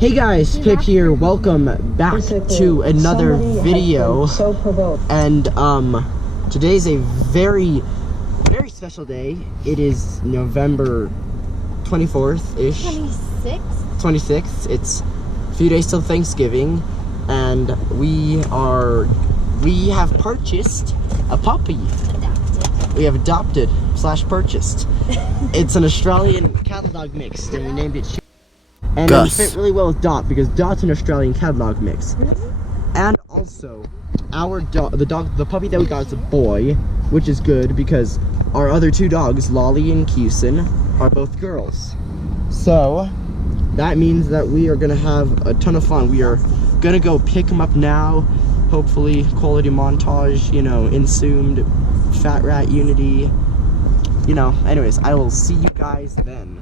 Hey guys, Pip here. Welcome back to another video. And today's a very special day. It is November 24th-ish. 26th. It's a few days till Thanksgiving, and we have purchased a puppy. We have adopted / purchased. It's an Australian cattle dog mix, and we named it and it fit really well with Dot because Dot's an Australian cattle dog mix. And also, our the puppy that we got is a boy, which is good because our other two dogs, Lolly and Cusin, are both girls. So that means that we are gonna have a ton of fun. We are gonna go pick them up now. Hopefully, quality montage, you know, Insumed, Fat Rat Unity, you know. Anyways, I will see you guys then.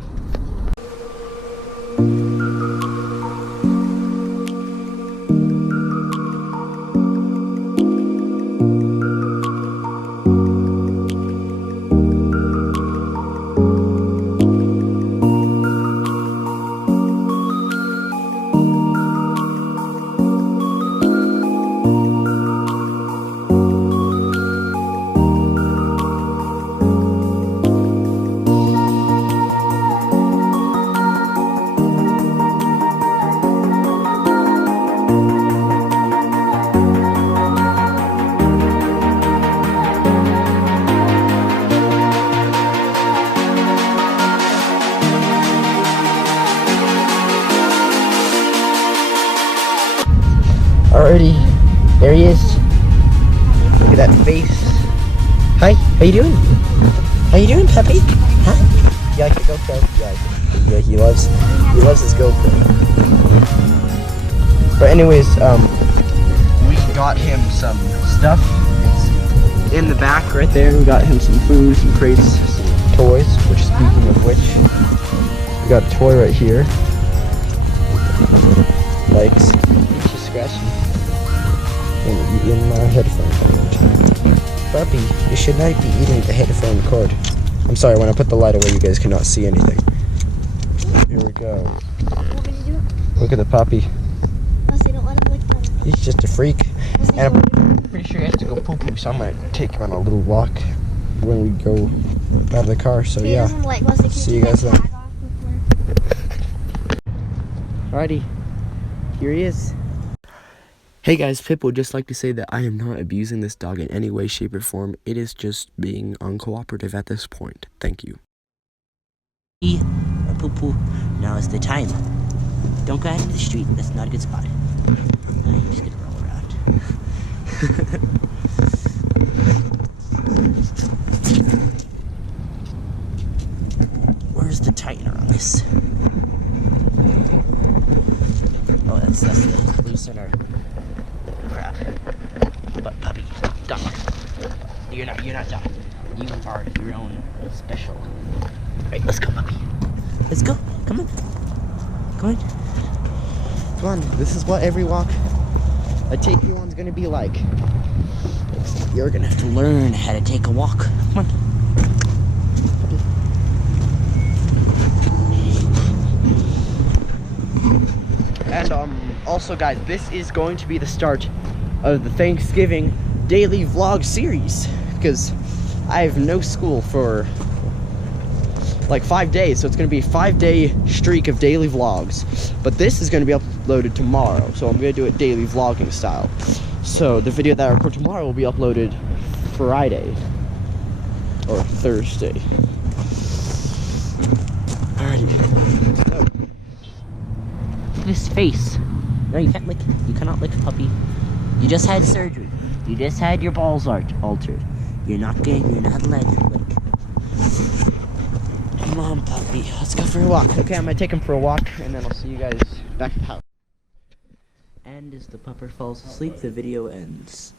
Alrighty, there he is. Look at that face. Hi, how you doing? How you doing, puppy? Huh? You like your GoPro? Yeah, he loves his GoPro. But anyways, we got him some stuff. It's in the back right there. We got him some food, some crates, some toys. Which, speaking of which, we got a toy right here. Likes. She's scratching. In my headphone. Puppy, you should not be eating the headphone cord. I'm sorry, when I put the light away, you guys cannot see anything. Here we go. Look at the puppy. He's just a freak. And I'm pretty sure he has to go poo-poo, so I might take him on a little walk when we go out of the car. So yeah, see you guys then. Alrighty, here he is. Hey guys, Pip would just like to say that I am not abusing this dog in any way, shape, or form. It is just being uncooperative at this point. Thank you. Poo-poo. Now is the time. Don't go out into the street. That's not a good spot. You're just gonna roll around. Where's the tightener on this? Oh, that's the loosener. Crap. But puppy, dog. You're not dog. You are your own special. Alright, let's go, puppy. Let's go. Come on. Come on. Come on. This is what every walk I take you on's gonna be like. You're gonna have to learn how to take a walk. Come on. And also guys, this is going to be the start of the Thanksgiving daily vlog series because I have no school for like 5 days, so it's going to be a 5-day streak of daily vlogs. But this is going to be uploaded tomorrow, so I'm going to do it daily vlogging style. So the video that I record tomorrow will be uploaded Friday or Thursday. Alrighty. So, This face. No, you can't lick. You cannot lick a puppy. You just had surgery. You just had your balls altered. You're not allowed to lick. Come on, puppy. Let's go for a walk. Okay, I'm gonna take him for a walk, and then I'll see you guys back at the house. And as the pupper falls asleep, the video ends.